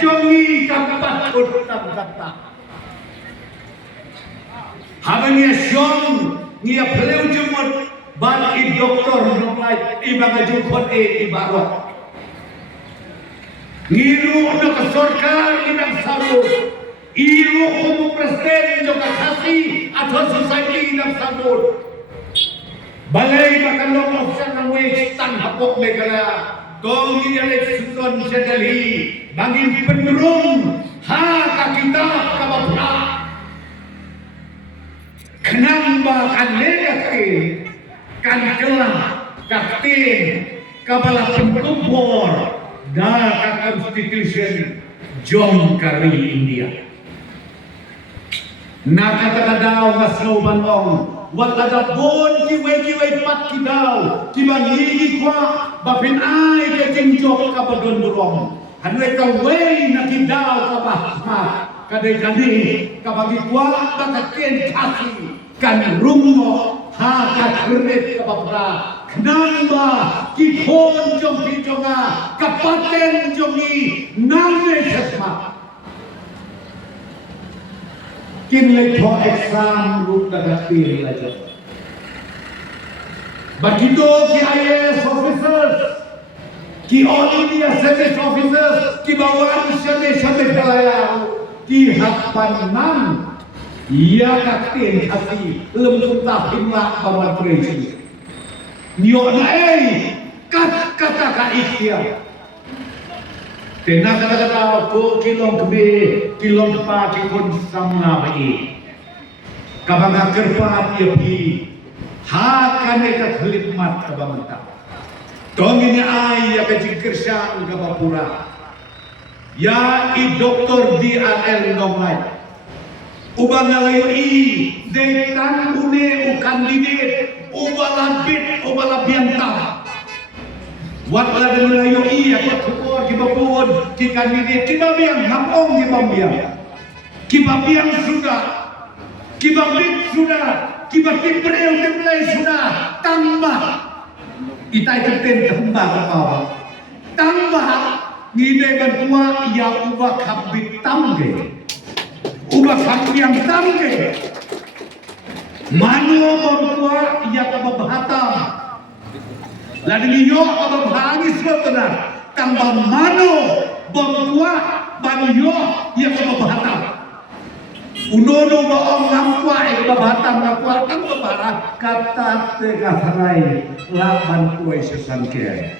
jongi kapat utam kata. Habangnya syong ngia peleu jemut ban i doktor nolai ibang jukot ibarat. Ngiru na ka sarkar ibang sabu. Iru kumu presiden joka kasih atau society ibang sabu. Balai makalong opsan ng westan hapok megala. Kong iyalik sukon siya dali. Bangin penurung ha kakita kabapra. Kenamba kanega kain kan kelah kaktin kabala pengkubur da constitution jom kari India. Nakatagadaw masno banong wala da bon kiwe pat kidaw kibangigi kwa bapin ay kajinjok kabadon burong hanwe ka way na kidaw kabahma kadai kani kabagi kwa bakaken kasi kan rumo ha kakret kabapra knamba kikon jong kijonga kapaten jongi name sesma kinlay po exam group na kapili na dyan. Bagito ki IAS officers, ki all India service officers, ki bawan siya pelayaw, ki hakpan man, iya kaktin kasi lempunta himla bawan presi. Niyo na kata ka ikya. Tena kata-kata ko kilong pa kikon samna bai. Kabanga kerpa pi ha kane ka khilmat kabamta. Tong ini ay ya kajikirsan gabapura. Ya i doktor DRL nongai. Ubang ngalayo i detan une u kandidat ubalabit ubalabianta. Wat la ngalayo i apa tukor kibapun ki kandidat kibabiang ngapong kibabiang. Kibabiang sudah kibabit sudah kibatik bereu kemlai sudah tambah itai keten tambah kawan tambah ngide bantua ia ubah kabit tamge ubah kabiang tamge manu bantua ia kababahatam lalu niyo kababahangis benar tambah manu bantua banyo ia kababahatam unono baong ngapwa babatang ngapwa tang babara kata te kasarai laban kuai sesangkian